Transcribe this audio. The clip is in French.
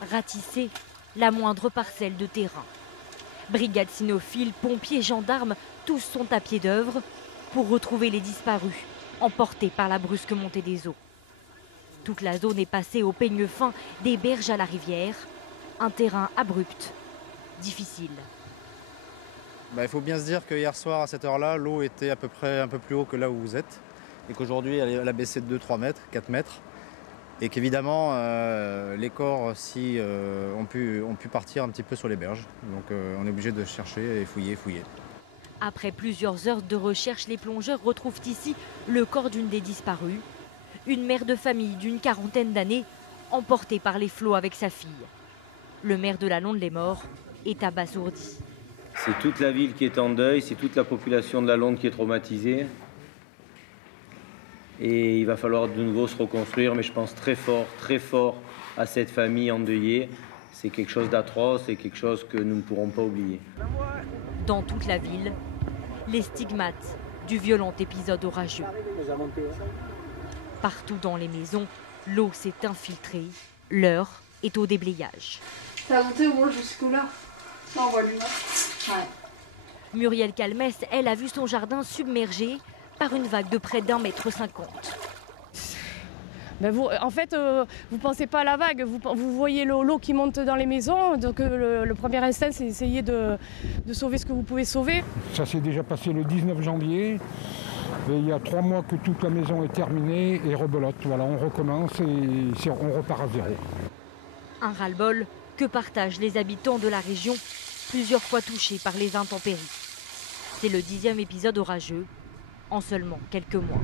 ratisser la moindre parcelle de terrain. Brigades cynophiles, pompiers, gendarmes, tous sont à pied d'œuvre pour retrouver les disparus, emportés par la brusque montée des eaux. Toute la zone est passée au peigne fin des berges à la rivière, un terrain abrupt, difficile. Il faut bien se dire que hier soir à cette heure-là, l'eau était à peu près un peu plus haut que là où vous êtes et qu'aujourd'hui elle a baissé de 2-3 mètres, 4 mètres et qu'évidemment les corps aussi ont pu partir un petit peu sur les berges. Donc on est obligé de chercher et fouiller. Après plusieurs heures de recherche, les plongeurs retrouvent ici le corps d'une des disparues, une mère de famille d'une quarantaine d'années, emportée par les flots avec sa fille. Le maire de la Londe-les-Morts est abasourdi. C'est toute la ville qui est en deuil, c'est toute la population de la Londe qui est traumatisée. Et il va falloir de nouveau se reconstruire, mais je pense très fort à cette famille endeuillée. C'est quelque chose d'atroce et quelque chose que nous ne pourrons pas oublier. Dans toute la ville, les stigmates du violent épisode orageux. Partout dans les maisons, l'eau s'est infiltrée. L'heure est au déblayage. Ça a monté au moins jusqu'où là? Non, on voit lui. Ouais. Muriel Calmès, elle, a vu son jardin submergé par une vague de près d'1,50 m. En fait, vous ne pensez pas à la vague, vous voyez l'eau qui monte dans les maisons. Donc le premier instinct, c'est essayer de sauver ce que vous pouvez sauver. Ça s'est déjà passé le 19 janvier. Et il y a 3 mois que toute la maison est terminée et rebelote. Voilà, on recommence et on repart à zéro. Un ras-le-bol que partagent les habitants de la région, plusieurs fois touchés par les intempéries. C'est le 10e épisode orageux en seulement quelques mois.